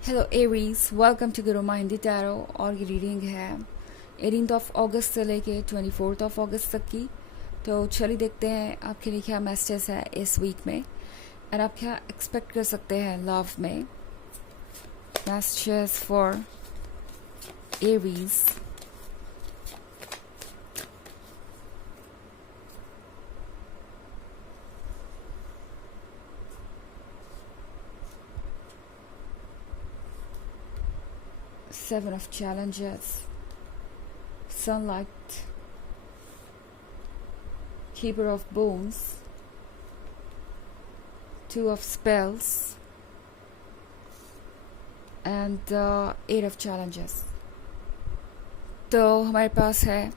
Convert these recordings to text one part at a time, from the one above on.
Hello Aries, welcome to Guru Hindi tarot. और ये reading है 18 ऑफ अगस्त से लेके 24 ऑफ अगस्त तक की। तो चलिए देखते हैं आपके लिए क्या मैसेजेस है इस वीक में और आप क्या एक्सपेक्ट कर सकते हैं लव में। Messages for Aries. Seven of challenges, sunlight, keeper of bones, two of spells, and eight of challenges. तो हमारे पास है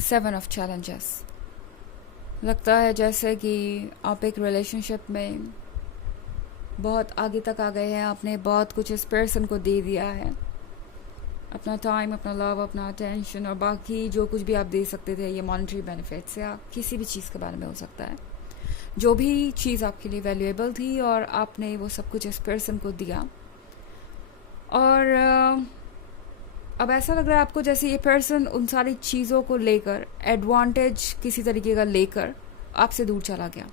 सेवन ऑफ चैलेंजेस। लगता है जैसे कि आप एक रिलेशनशिप में बहुत आगे तक आ गए हैं, आपने बहुत कुछ इस पर्सन को दे दिया है, अपना टाइम, अपना लव, अपना अटेंशन और बाकी जो कुछ भी आप दे सकते थे, ये मॉनेटरी बेनिफिट्स या किसी भी चीज़ के बारे में हो सकता है। जो भी चीज़ आपके लिए वैल्यूएबल थी और आपने वो सब कुछ इस पर्सन को दिया। और अब ऐसा लग रहा है आपको जैसे ये पर्सन उन सारी चीज़ों को लेकर, एडवांटेज किसी तरीके का लेकर आपसे दूर चला गया।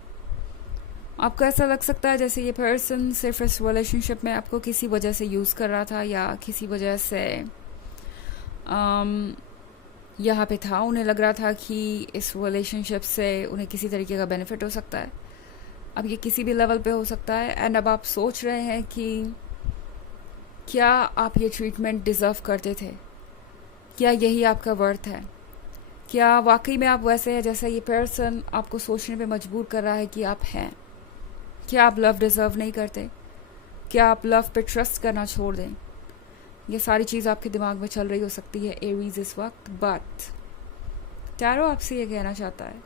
आपको ऐसा लग सकता है जैसे ये पर्सन सिर्फ इस रिलेशनशिप में आपको किसी वजह से यूज़ कर रहा था या किसी वजह से यहाँ पे था। उन्हें लग रहा था कि इस रिलेशनशिप से उन्हें किसी तरीके का बेनिफिट हो सकता है। अब ये किसी भी लेवल पे हो सकता है। एंड अब आप सोच रहे हैं कि क्या आप ये ट्रीटमेंट डिज़र्व करते थे, क्या यही आपका वर्थ है, क्या वाकई में आप वैसे हैं जैसा ये पर्सन आपको सोचने पे मजबूर कर रहा है कि आप हैं। क्या आप लव डिज़र्व नहीं करते, क्या आप लव पे ट्रस्ट करना छोड़ दें। ये सारी चीज़ आपके दिमाग में चल रही हो सकती है एरीज इस वक्त। बट टैरो आपसे ये कहना चाहता है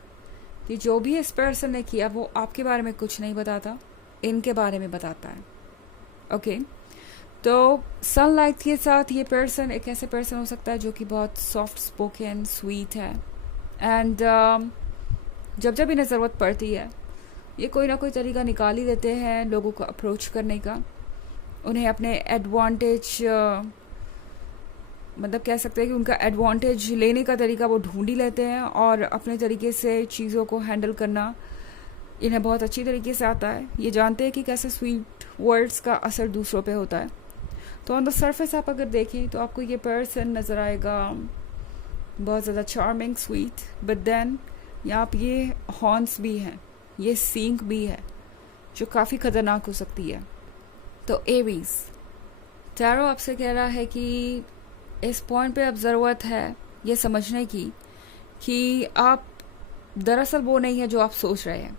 कि जो भी इस पर्सन ने किया वो आपके बारे में कुछ नहीं बताता, इनके बारे में बताता है। ओके तो सनलाइट के साथ ये पर्सन एक ऐसे पर्सन हो सकता है जो कि बहुत सॉफ्ट स्पोकन, स्वीट है। एंड जब जब इन्हें ज़रूरत पड़ती है ये कोई ना कोई तरीका निकाल ही देते हैं लोगों को अप्रोच करने का। उन्हें अपने एडवांटेज, मतलब कह सकते हैं कि उनका एडवांटेज लेने का तरीका वो ढूंढ ही लेते हैं और अपने तरीके से चीज़ों को हैंडल करना इन्हें बहुत अच्छी तरीके से आता है। ये जानते हैं कि कैसे स्वीट वर्ड्स का असर दूसरों पे होता है। तो ऑन द सरफेस आप अगर देखें तो आपको ये पर्सन नज़र आएगा बहुत ज़्यादा चार्मिंग, स्वीट, बट देन यहाँ पे ये हॉर्न्स भी हैं, ये सींग भी है जो काफ़ी ख़तरनाक हो सकती है। तो एरीज, टैरो आपसे कह रहा है कि इस पॉइंट पे अब ज़रूरत है ये समझने की कि आप दरअसल वो नहीं है जो आप सोच रहे हैं।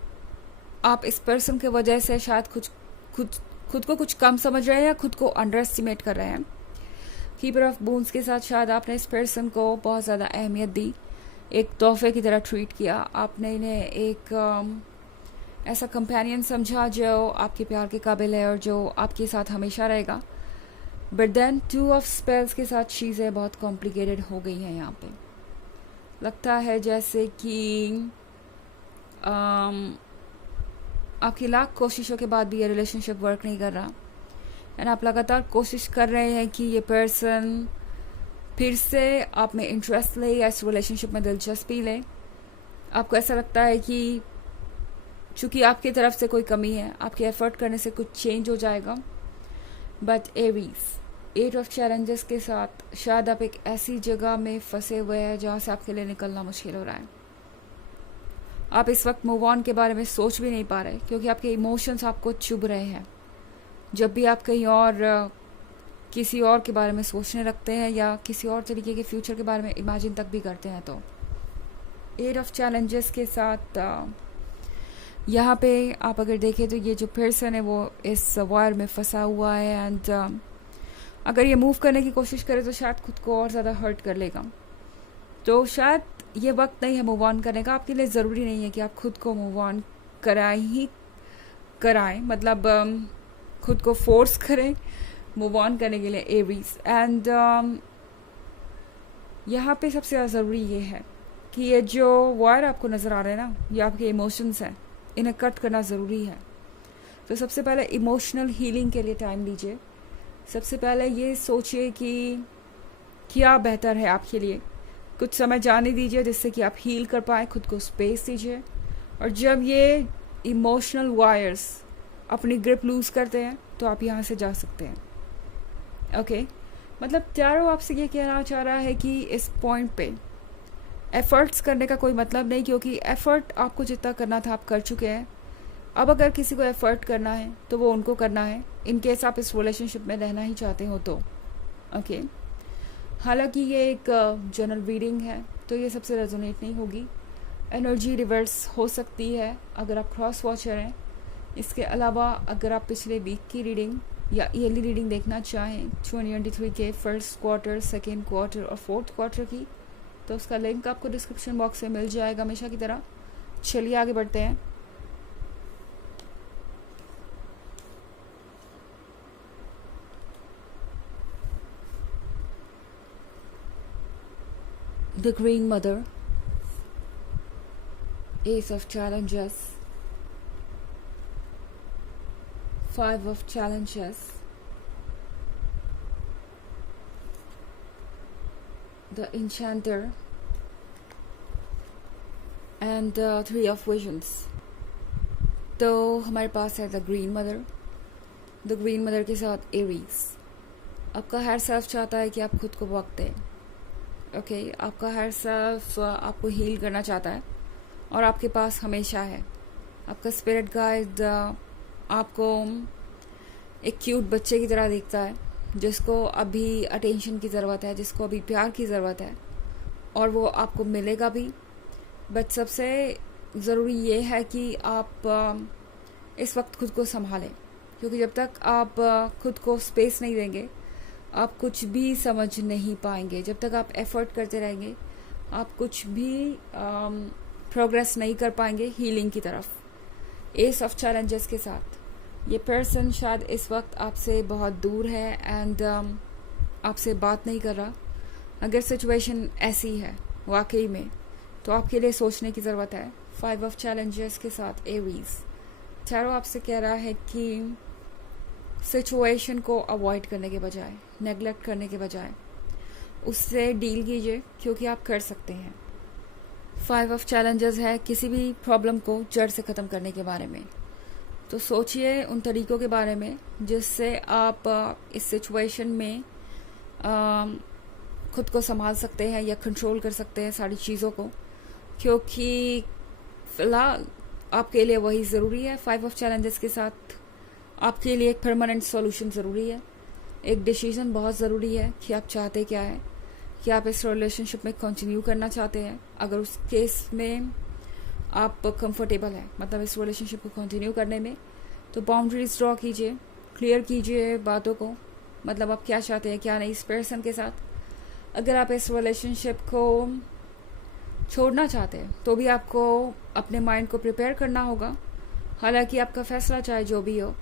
आप इस पर्सन के वजह से शायद खुद को कुछ कम समझ रहे हैं या खुद को अंडर एस्टिमेट कर रहे हैं। कीपर ऑफ बोन्स के साथ शायद आपने इस पर्सन को बहुत ज़्यादा अहमियत दी, एक तोहफे की तरह ट्रीट किया। आपने इन्हें एक ऐसा कंपेनियन समझा जो आपके प्यार के काबिल है और जो आपके साथ हमेशा रहेगा। But then two of spells के साथ चीज़ें बहुत कॉम्प्लिकेटेड हो गई हैं। यहाँ पे लगता है जैसे कि आपकी लाख कोशिशों के बाद भी ये रिलेशनशिप वर्क नहीं कर रहा। एंड आप लगातार कोशिश कर रहे हैं कि ये पर्सन फिर से आप में इंटरेस्ट ले या इस रिलेशनशिप में दिलचस्पी ले। आपको ऐसा लगता है कि चूँकि आपकी तरफ से कोई कमी है, आपके एफर्ट करने से कुछ चेंज हो जाएगा। But Aries, eight of challenges के साथ शायद आप एक ऐसी जगह में फंसे हुए हैं जहाँ से आपके लिए निकलना मुश्किल हो रहा है। आप इस वक्त मूव ऑन के बारे में सोच भी नहीं पा रहे क्योंकि आपके इमोशंस आपको चुभ रहे हैं। जब भी आप कहीं और किसी और के बारे में सोचने लगते हैं या किसी और तरीके के फ्यूचर के बारे में इमेजिन तक भी करते हैं, तो एट ऑफ चैलेंजेस के साथ यहाँ पे आप अगर देखें तो ये जो पर्सन है वो इस वायर में फंसा हुआ है। एंड अगर ये मूव करने की कोशिश करे तो शायद खुद को और ज़्यादा हर्ट कर लेगा। तो शायद ये वक्त नहीं है मूव ऑन करने का। आपके लिए ज़रूरी नहीं है कि आप खुद को मूव ऑन कराएं, मतलब खुद को फोर्स करें मूव ऑन करने के लिए एरीज। एंड यहाँ पे सबसे ज़्यादा ज़रूरी ये है कि ये जो वायर आपको नज़र आ रहे हैं ना, ये आपके इमोशंस हैं, इन्हें कट करना ज़रूरी है। तो सबसे पहले इमोशनल हीलिंग के लिए टाइम लीजिए। सबसे पहले ये सोचिए कि क्या बेहतर है आपके लिए। कुछ समय जाने दीजिए जिससे कि आप हील कर पाए, खुद को स्पेस दीजिए। और जब ये इमोशनल वायर्स अपनी ग्रिप लूज़ करते हैं तो आप यहाँ से जा सकते हैं। ओके, मतलब चारों आपसे ये कहना चाह रहा है कि इस पॉइंट पे एफ़र्ट्स करने का कोई मतलब नहीं, क्योंकि एफ़र्ट आपको जितना करना था आप कर चुके हैं। अब अगर किसी को एफ़र्ट करना है तो वो उनको करना है, इन केस आप इस रिलेशनशिप में रहना ही चाहते हो तो। ओके, हालांकि ये एक जनरल रीडिंग है तो ये सबसे रेजोनेट नहीं होगी। एनर्जी रिवर्स हो सकती है अगर आप क्रॉस वॉचर हैं। इसके अलावा अगर आप पिछले वीक की रीडिंग या ईयरली रीडिंग देखना चाहें 2023 के फर्स्ट क्वार्टर, सेकेंड क्वार्टर और फोर्थ क्वार्टर की, तो उसका लिंक आपको डिस्क्रिप्शन बॉक्स में मिल जाएगा हमेशा की तरह। चलिए आगे बढ़ते हैं। The Green Mother, Ace of Challenges, Five of Challenges, the Enchanter, and the Three of Visions। तो हमारे पास है the green mother. The green mother के साथ एरीज। आपका हर सेल्फ चाहता है कि आप खुद को वक्त दें। ओके, आपका हर सेल्फ आपको हील करना चाहता है और आपके पास हमेशा है। आपका स्पिरिट गाइड आपको एक क्यूट बच्चे की तरह देखता है जिसको अभी अटेंशन की ज़रूरत है, जिसको अभी प्यार की ज़रूरत है, और वो आपको मिलेगा भी। बट सबसे ज़रूरी ये है कि आप इस वक्त खुद को संभालें, क्योंकि जब तक आप खुद को स्पेस नहीं देंगे आप कुछ भी समझ नहीं पाएंगे। जब तक आप एफर्ट करते रहेंगे आप कुछ भी प्रोग्रेस नहीं कर पाएंगे हीलिंग की तरफ। एस ऑफ चैलेंजेस के साथ ये पर्सन शायद इस वक्त आपसे बहुत दूर है एंड आपसे बात नहीं कर रहा। अगर सिचुएशन ऐसी है वाकई में तो आपके लिए सोचने की ज़रूरत है। फाइव ऑफ चैलेंजेस के साथ एरीज चारों आपसे कह रहा है कि सिचुएशन को अवॉइड करने के बजाय, नेगलेक्ट करने के बजाय उससे डील कीजिए, क्योंकि आप कर सकते हैं। फाइव ऑफ चैलेंजेस है किसी भी प्रॉब्लम को जड़ से ख़त्म करने के बारे में। तो सोचिए उन तरीक़ों के बारे में जिससे आप इस सिचुएशन में खुद को संभाल सकते हैं या कंट्रोल कर सकते हैं सारी चीज़ों को, क्योंकि फ़िलहाल आपके लिए वही ज़रूरी है। फाइव ऑफ चैलेंजेस के साथ आपके लिए एक परमानेंट सॉल्यूशन ज़रूरी है, एक डिसीजन बहुत ज़रूरी है कि आप चाहते क्या है, कि आप इस रिलेशनशिप में कंटिन्यू करना चाहते हैं। अगर उस केस में आप कंफर्टेबल हैं, मतलब इस रिलेशनशिप को कंटिन्यू करने में, तो बाउंड्रीज ड्रॉ कीजिए, क्लियर कीजिए बातों को, मतलब आप क्या चाहते हैं क्या नहीं इस पर्सन के साथ। अगर आप इस रिलेशनशिप को छोड़ना चाहते हैं तो भी आपको अपने माइंड को प्रिपेयर करना होगा। हालांकि आपका फैसला चाहे जो भी हो,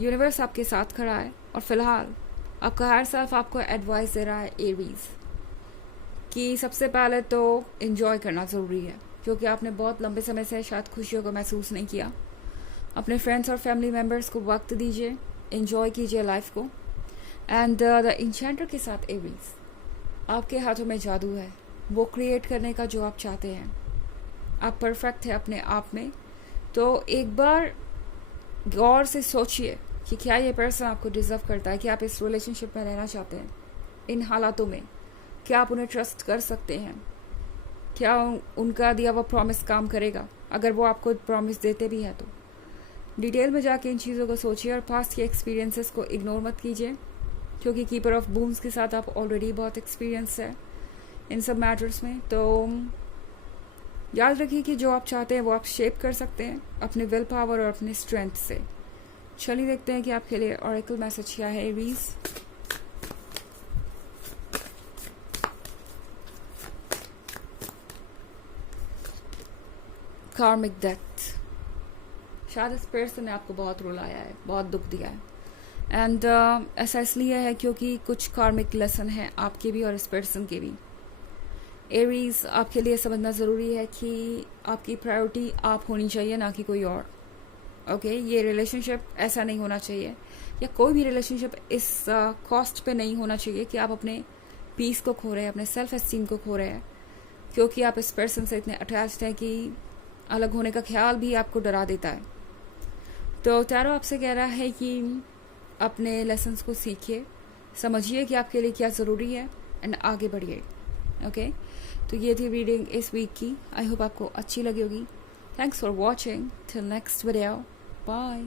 यूनिवर्स आपके साथ खड़ा है और फिलहाल आपका हर सेल्फ आपको एडवाइस दे रहा है एरीज कि सबसे पहले तो एंजॉय करना ज़रूरी है, क्योंकि आपने बहुत लंबे समय से शायद खुशियों को महसूस नहीं किया। अपने फ्रेंड्स और फैमिली मेम्बर्स को वक्त दीजिए, एंजॉय कीजिए लाइफ को। एंड द इंचेंटर के साथ एरीज आपके हाथों में जादू है वो क्रिएट करने का जो आप चाहते हैं। आप परफेक्ट है अपने आप में, तो एक बार गौर से सोचिए कि क्या ये पर्सन आपको डिजर्व करता है, कि आप इस रिलेशनशिप में रहना चाहते हैं इन हालातों में, क्या आप उन्हें ट्रस्ट कर सकते हैं, क्या उनका दिया हुआ प्रॉमिस काम करेगा, अगर वो आपको प्रॉमिस देते भी हैं तो। डिटेल में जाके इन चीज़ों को सोचिए और पास्ट के एक्सपीरियंसेस को इग्नोर मत कीजिए, क्योंकि कीपर ऑफ बूम्स के साथ आप ऑलरेडी बहुत एक्सपीरियंस है इन सब मैटर्स में। तो याद रखिए कि जो आप चाहते हैं वो आप शेप कर सकते हैं अपने विल पावर और अपने स्ट्रेंथ से। चलिए देखते हैं कि आपके लिए ऑरेकल मैसेज क्या है एरीज। कार्मिक डेथ। शायद इस पर्सन ने आपको बहुत रुलाया है, बहुत दुख दिया है, एंड ऐसा इसलिए है क्योंकि कुछ कार्मिक लेसन है आपके भी और इस पर्सन के भी। एरीज आपके लिए समझना ज़रूरी है कि आपकी प्रायोरिटी आप होनी चाहिए, ना कि कोई और। ओके, ये रिलेशनशिप ऐसा नहीं होना चाहिए या कोई भी रिलेशनशिप इस कॉस्ट पे नहीं होना चाहिए कि आप अपने पीस को खो रहे हैं, अपने सेल्फ एस्टीम को खो रहे हैं, क्योंकि आप इस पर्सन से इतने अटैच्ड हैं कि अलग होने का ख्याल भी आपको डरा देता है। तो टैरो आपसे कह रहा है कि अपने लेसन्स को सीखिए, समझिए कि आपके लिए क्या ज़रूरी है एंड आगे बढ़िए। ओके, तो ये थी रीडिंग इस वीक की। आई होप आपको अच्छी लगी होगी। Thanks for watching. Till next video, bye.